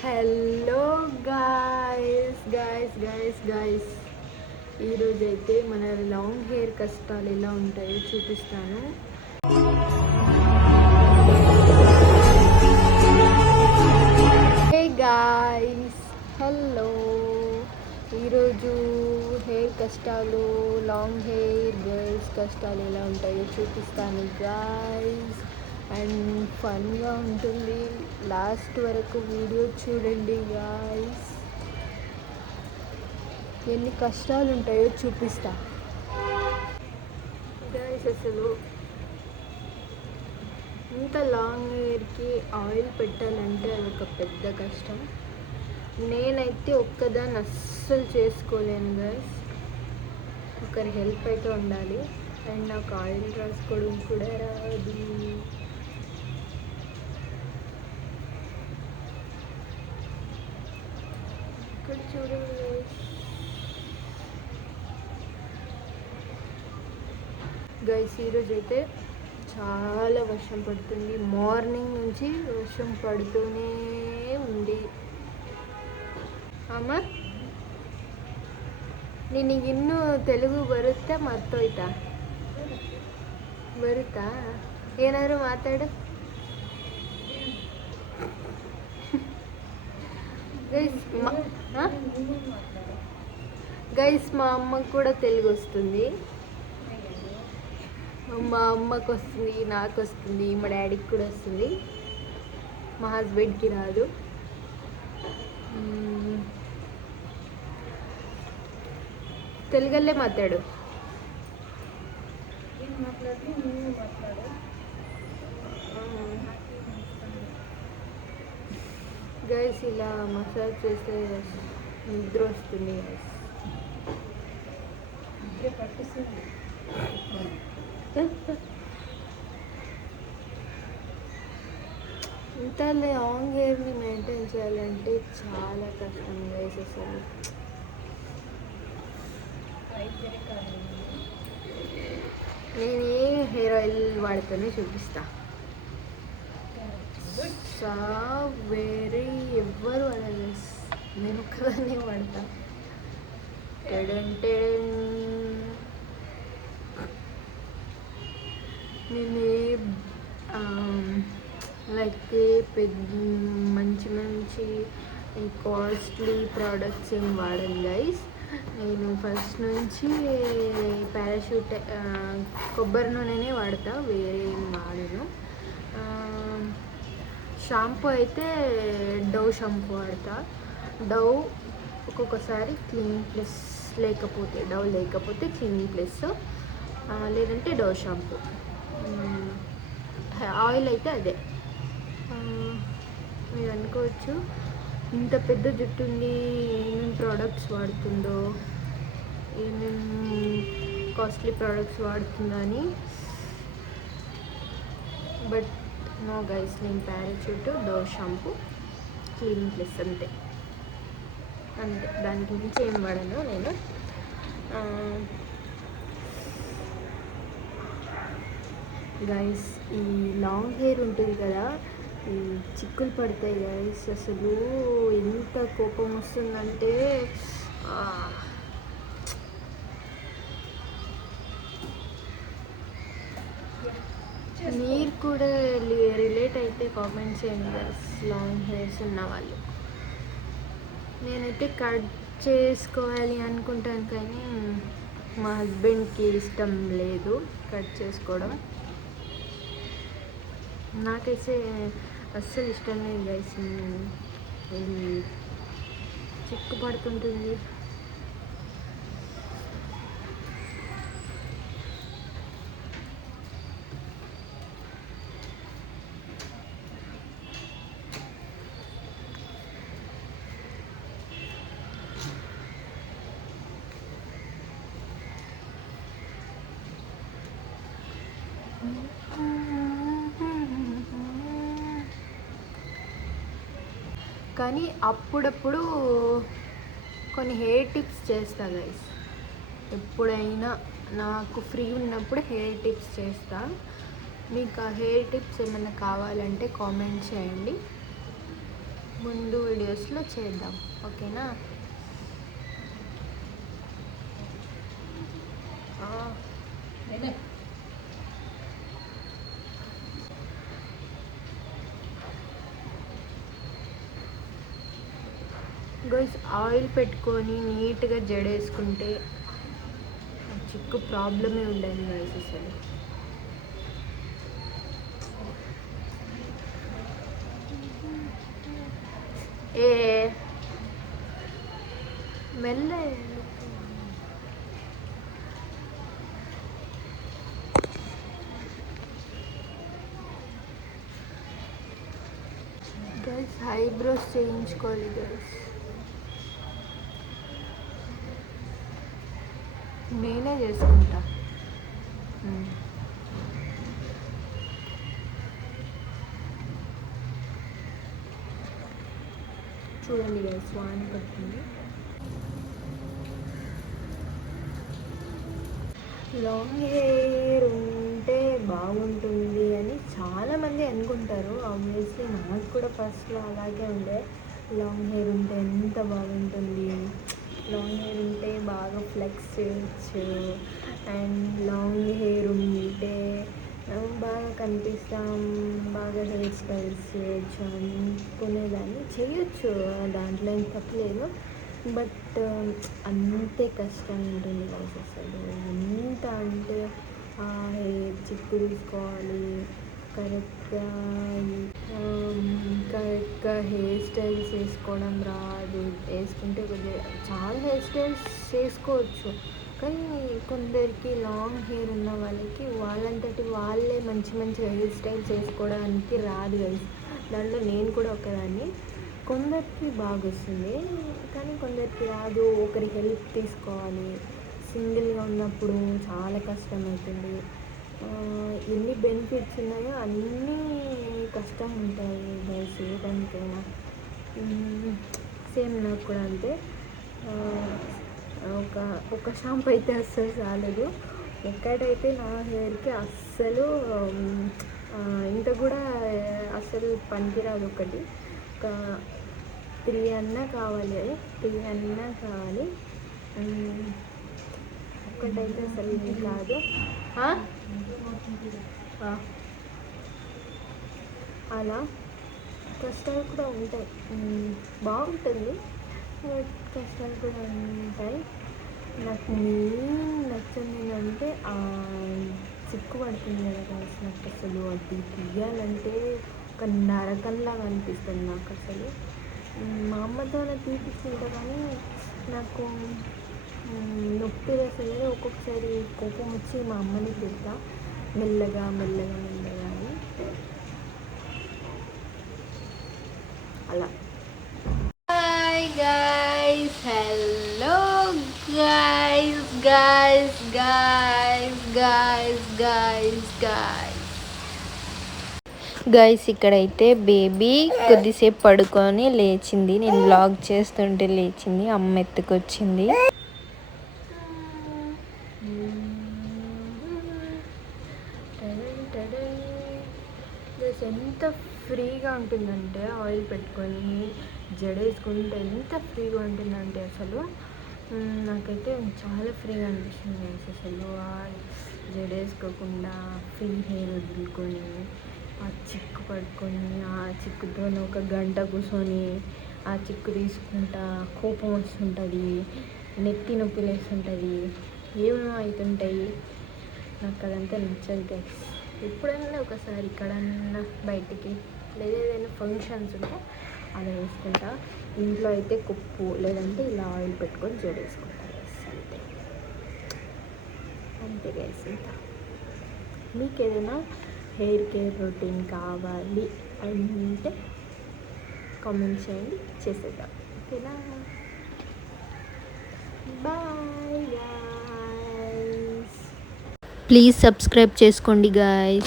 Hello guys ఈరోజైతే మన long hair కష్టాలు ఎలా ఉంటాయో చూపిస్తాను. Hey guys, hello. ఈరోజు హెయిర్ కష్టాలు, లాంగ్ హెయిర్ గర్ల్స్ కష్టాలు ఎలా ఉంటాయో చూపిస్తాను గాయస్. అండ్ ఫన్గా ఉంటుంది, లాస్ట్ వరకు వీడియో చూడండి గాయస్. ఎన్ని కష్టాలు ఉంటాయో చూపిస్తా గాయస్. అసలు ఇంత లాంగ్ హెయిర్కి ఆయిల్ పెట్టాలంటే అదొక పెద్ద కష్టం. నేనైతే ఒక్కదాన్ని అస్సలు చేసుకోలేను గాయస్, ఒకరి హెల్ప్ అయితే ఉండాలి. అండ్ నాకు ఆయిల్ రాసుకోవడం కూడా రాదు. ఇక్కడ చూడండి గైస్, ఈరోజు అయితే చాలా వర్షం పడుతుంది. మార్నింగ్ నుంచి వర్షం పడుతూనే ఉంది. ಅಮ್ಮ ನಿನಗಿನ್ನೂ ತೆಲುಗು ಬರುತ್ತಾ ಮರ್ತೋಯ್ತಾ? ಬರುತ್ತಾ? ಏನಾದರೂ ಮಾತಾಡು గైస్. మా అమ్మకు కూడా తెలుగు వస్తుంది. మా అమ్మకు వస్తుంది, నాకు వస్తుంది, మా డాడీకి కూడా వస్తుంది. మా హస్బెండ్కి రాదు. తెలుగಲ್ಲೇ మాట్లాడు. గైస్, ఇలా మసాజ్ చేస్తే నిద్ర వస్తుంది గైస్. ఇంత లాంగ్ హెయిర్ని మెయింటైన్ చేయాలంటే చాలా కష్టం గైస్. అసలు నేను ఏ హెయిర్ ఆయిల్ వాడుతానో చూపిస్తా. వేరే ఎవ్వరు వాడాలి, నేను ఒక్కదాన్నే వాడతా. నేను లైక్ మంచి కాస్ట్లీ ప్రోడక్ట్స్ ఏం వాడను గైస్. నేను ఫస్ట్ నుంచి పారాషూట్ కొబ్బరి నూనెనే వాడతా, వేరే ఏం వాడను. షాంపూ అయితే డవ్ షాంపూ వాడతా. డవ్ ఒక్కొక్కసారి క్లీనింగ్ ప్లస్ లేకపోతే, డవ్ లేకపోతే క్లీనింగ్ ప్లస్, లేదంటే డవ్ షాంపూ. ఆయిల్ అయితే అదే. మీరు అనుకోవచ్చు, ఇంత పెద్ద జుట్టు ఉంది, ఏమేమి ప్రోడక్ట్స్ వాడుతుందో, ఏమేమి కాస్ట్లీ ప్రోడక్ట్స్ వాడుతుందో అని. బట్ నో గైస్, నేను parachute, Dove shampoo, cleaning plus అంతే. దానికి మించి ఏం వాడను నేను. గైస్, ఈ లాంగ్ హెయిర్ ఉంటుంది కదా, ఈ చిక్కులు పడతాయి గైస్. అసలు ఎంత కోపం వస్తుందంటే, మీరు కూడా రిలేట్ అయితే కామెంట్ చేయండి గైస్, లాంగ్ హెయిర్స్ ఉన్న వాళ్ళు. నేనైతే కట్ చేసుకోవాలి అనుకుంటాను, కానీ మా హస్బెండ్కి ఇష్టం లేదు కట్ చేసుకోవడం. నాకైతే అస్సలు ఇష్టం లేదు గైస్. చిక్కు పడుతుంటుంది. కానీ అప్పుడప్పుడు కొన్ని హెయిర్ టిప్స్ చేస్తా గైస్. ఎప్పుడైనా నాకు ఫ్రీ ఉన్నప్పుడు హెయిర్ టిప్స్ చేస్తా. మీకు ఆ హెయిర్ టిప్స్ ఏమైనా కావాలంటే కామెంట్ చేయండి. ముందు వీడియోస్లో చేద్దాం, ఓకేనా? గైస్, ఆయిల్ పెట్టుకొని నీట్గా జడేసుకుంటే చిక్కు ప్రాబ్లమే ఉండదు గైస్ అసలు. ఏ మెల్ల గైస్, ఐబ్రోస్ చేయించుకోవాలి గైస్. నేనే చేసుకుంటా. చూడండి గైస్, వాన పడుతుంది. లాంగ్ హెయిర్ ఉంటే బాగుంటుంది అని చాలామంది అనుకుంటారు. ఆబ్వియస్లీ నాకు కూడా ఫస్ట్లో అలాగే ఉండే, లాంగ్ హెయిర్ ఉంటే ఎంత బాగుంటుంది, లాంగ్ హెయిర్ ఉంటే బాగా ఫ్లెక్స్ చేయొచ్చు, అండ్ లాంగ్ హెయిర్ ఉంటే బాగా కనిపిస్తాం, బాగా హెయిర్ స్టైల్స్ చేయొచ్చు అనుకునేదాన్ని. చేయొచ్చు, దాంట్లో ఏం తప్పలేదు. బట్ అంతే కష్టం ఉంటుంది గైస్ అసలు. ఎంత అంటే ఆ హెయిర్ చిక్కు తీసుకోవాలి, కరెక్ట్గా హెయిర్ స్టైల్స్ వేసుకోవడం రాదు. వేసుకుంటే కొద్దిగా చాలా హెయిర్ స్టైల్స్ చేసుకోవచ్చు, కానీ కొందరికి లాంగ్ హెయిర్ ఉన్న వాళ్ళకి వాళ్ళంతటి వాళ్ళే మంచి మంచి హెయిర్ స్టైల్స్ చేసుకోవడానికి రాదు గైస్. దాంట్లో నేను కూడా ఒకదాన్ని. కొందరికి బాగా వస్తుంది, కానీ కొందరికి రాదు. ఒకరి హెల్ప్ తీసుకోవాలి. సింగిల్గా ఉన్నప్పుడు చాలా కష్టమవుతుంది. ఎన్ని బెనిఫిట్స్ ఉన్నాయో అన్నీ కష్టం ఉంటాయి గైస్ ఏదానికైనా. సేమ్ నాకు కూడా అంతే. ఒక షాంపూ అయితే అస్సలు చాలదు. ఒక్కటైతే నా హెయిర్కి అస్సలు ఇంత కూడా అస్సలు పనికిరాదు. ఒకటి ఒక 3 అన్నా కావాలి, 3 అన్నా కావాలి. ఒక్కటైతే అసలు కాదు. అలా కష్టాలు కూడా ఉంటాయి. బాగుంటుంది, కష్టాలు కూడా ఉంటాయి. నాకు మెయిన్ నచ్చింది ఏంటంటే చిక్కు పడుతుంది కదా గైస్, నాకు అసలు అది తీయాలంటే ఒక నరకంలాగా అనిపిస్తుంది నాకు అసలు. మా అమ్మతో తీపిస్తుంటా, కానీ నాకు నొప్పి వేస్తుంది. ఒక్కొక్కసారి కోపం వచ్చి మా అమ్మని తిడతా, మెల్లగా మెల్లగా మెల్లగా అని అలా. Hi guys, hello guys, guys guys guys guys guys guys ఇక్కడైతే బేబీ కొద్దిసేపు పడుకొని లేచింది. నేను వ్లాగ్ చేస్తుంటే లేచింది, అమ్మ ఎత్తుకొచ్చింది. ఎంత ఫ్రీగా ఉంటుందంటే ఆయిల్ పెట్టుకొని జడేసుకుంటే ఎంత ఫ్రీగా ఉంటుందంటే అసలు నాకైతే చాలా ఫ్రీగా అనిపిస్తుంది అసలు. జడేసుకోకుండా ఫ్రీ హెయిర్ వదులుకొని ఆ చిక్కు పట్టుకొని ఆ చిక్కుతో ఒక గంట కూర్చొని ఆ చిక్కు తీసుకుంటా కోపం వస్తుంటుంది, నెత్తి నొప్పి లేస్తుంటుంది, ఏమేమో అవుతుంటాయి. నాకు అదంతా నచ్చదు గైస్. ఎప్పుడైనా ఒకసారి ఇక్కడన్నా బయటికి లేదా ఏదైనా ఫంక్షన్స్ ఉంటే అలా వేసుకుంటా. ఇంట్లో అయితే కుప్పు లేదంటే ఇలా ఆయిల్ పెట్టుకొని జడేసుకుంటా గైస్, అంతే అంతే గైస్. ఇంకా మీకు ఏదైనా హెయిర్ కేర్ రొటీన్ కావాలి అంటే కామెంట్ చేయండి, చేసేద్దాం, ఓకేనా? Bye guys. ప్లీజ్ సబ్స్క్రైబ్ చేసుకోండి గైస్.